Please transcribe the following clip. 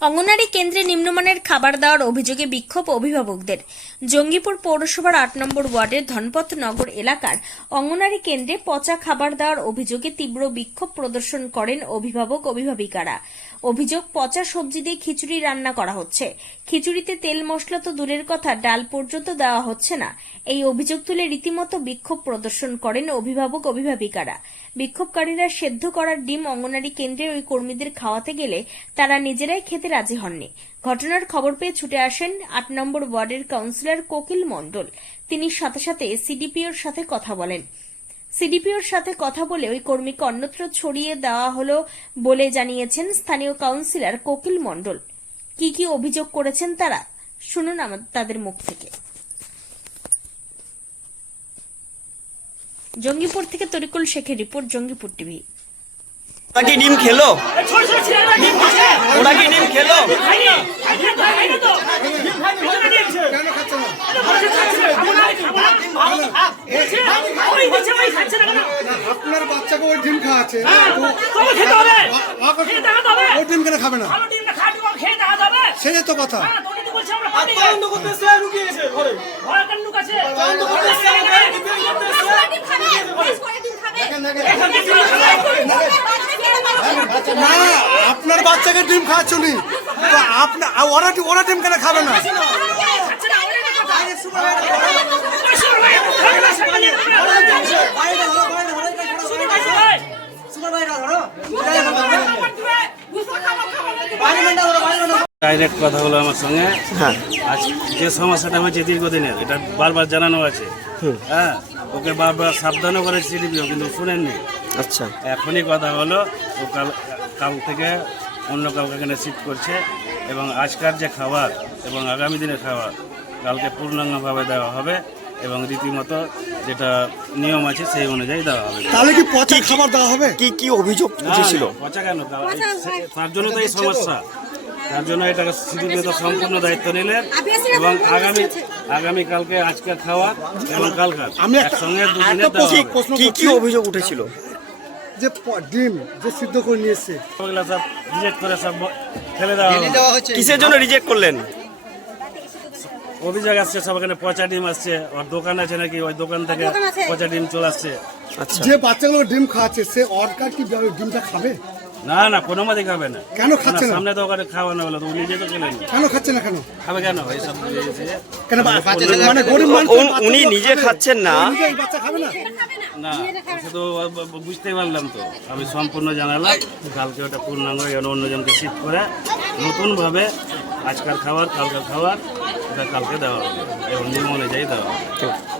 অঙ্গনারী কেন্দ্রে নিম্নমানের খাবার দেওয়ার অভিযোগে বিক্ষোভ অভিভাবকদের। জঙ্গিপুর পৌরসভার আট নম্বর ওয়ার্ডের ধনপত নগর এলাকার অঙ্গনারী কেন্দ্রে পচা খাবার দেওয়ার অভিযোগে তীব্র বিক্ষোভ প্রদর্শন করেন অভিভাবক, অভিভাবিকারা। অভিযোগ, পচা সবজি দিয়ে খিচুড়ি রান্না করা হচ্ছে। খিচুড়িতে তেল মশলা তো দূরের কথা, ডাল পর্যন্ত দেওয়া হচ্ছে না। এই অভিযোগ তুলে রীতিমতো বিক্ষোভ প্রদর্শন করেন অভিভাবক, অভিভাবিকারা। বিক্ষোভকারীরা সেদ্ধ করার ডিম অঙ্গনারী কেন্দ্রে ওই কর্মীদের খাওয়াতে গেলে তারা নিজেরাই খেতে রাজি হননি। ঘটনার খবর পেয়ে ছুটে আসেন আট নম্বর ওয়ার্ডের কাউন্সিলর কোকিল মণ্ডল। তিনি সাথে সাথে সিডিপিওর সাথে কথা বলেন। সিডিপিওর সাথে কথা বলে ওই কর্মীকে অন্যত্র ছড়িয়ে দেওয়া হলো বলে জানিয়েছেন স্থানীয় কাউন্সিলর কোকিল মণ্ডল। কি কি অভিযোগ করেছেন তারা শুনুন তাদের মুখ থেকে। জঙ্গিপুর থেকে তরিকুল শেখের রিপোর্ট জঙ্গিপুর টিভি। ডিম খেলো? ওরা কি ডিম খেলো? আপনার বাচ্চাকে ওই ডিম খাওয়াচ্ছে। হবে। ওই ডিম কেন খাবে না? সেটাই তো কথা। হ্যাঁ, তোকে তো বলছি আমরা পার্টি ঘরে। লোক আছে বাচ্চাকে ডিম খাওয়াচ্ছে নি তো আপনার ওরা ওরা ডিম কেন খাবে না। ডাইরেক্ট কথা হলো আমার সঙ্গে। হ্যাঁ। আজ যে সমস্যাটা হয়েছে দীর্ঘদিনের এটা বারবার জানানো আছে। হ্যাঁ ওকে বারবার সাবধানও করে সিডিপিও কিন্তু শুনেননি। আচ্ছা। এখনই কথা হলো ও কাল কাল থেকে অন্য কাউকে এখানে শিফট করছে এবং আজকার যে খাবার এবং আগামী দিনের খাবার কালকে পূর্ণাঙ্গভাবে দেওয়া হবে এবং রীতিমতো যেটা নিয়ম আছে সেই অনুযায়ী দেওয়া হবে। তাহলে কি পচা খাবার দেওয়া হবে? কি কি অভিযোগ উঠেছিল? পচা কেন? তার জন্য তো এই সমস্যা। তার জন্য এটা সিডিপি তো সম্পূর্ণ দায়িত্ব নিলেন এবং আগামী আগামী কালকে আজকে খাওয়া এবং কালকার আমি একসঙ্গে কি কি অভিযোগ উঠেছিল? যে ডিম যে সিদ্ধ করে নিয়েছে। এসছে ওগুলা সব রিজেক্ট করে সব ফেলে দেওয়া। কিসের জন্য রিজেক্ট করলেন? অভিযোগ আসছে সব এখানে পচা ডিম আসছে ওর দোকান আছে নাকি? ওই দোকান থেকে পচা ডিম চলে আসছে। আচ্ছা যে বাচ্চাগুলো ডিম খাওয়াচ্ছে সে অর্কার কি ডিমটা খাবে? না না কোনো মতে খাবে না। কেন খাচ্ছে না? সামনে তো ওখানে তো ও নিজে তো খেলেন। কেন খাচ্ছে না কেন? খাবে কেন? এইসব কেন বা- মানে গরিব মানুষ উনি নিজে খাচ্ছেন না। বাচ্চা খাবে না? না পারলাম তো। আমি সম্পূর্ণ জানালাম। কালকে ওটা পূর্ণাঙ্গ যেন অন্যজনকে শিফট করে। নতুনভাবে আজকাল খাবার কালকার খাবার এটা কালকে দেওয়া হবে। এবং নিয়ম অনুযায়ী দেওয়া হবে।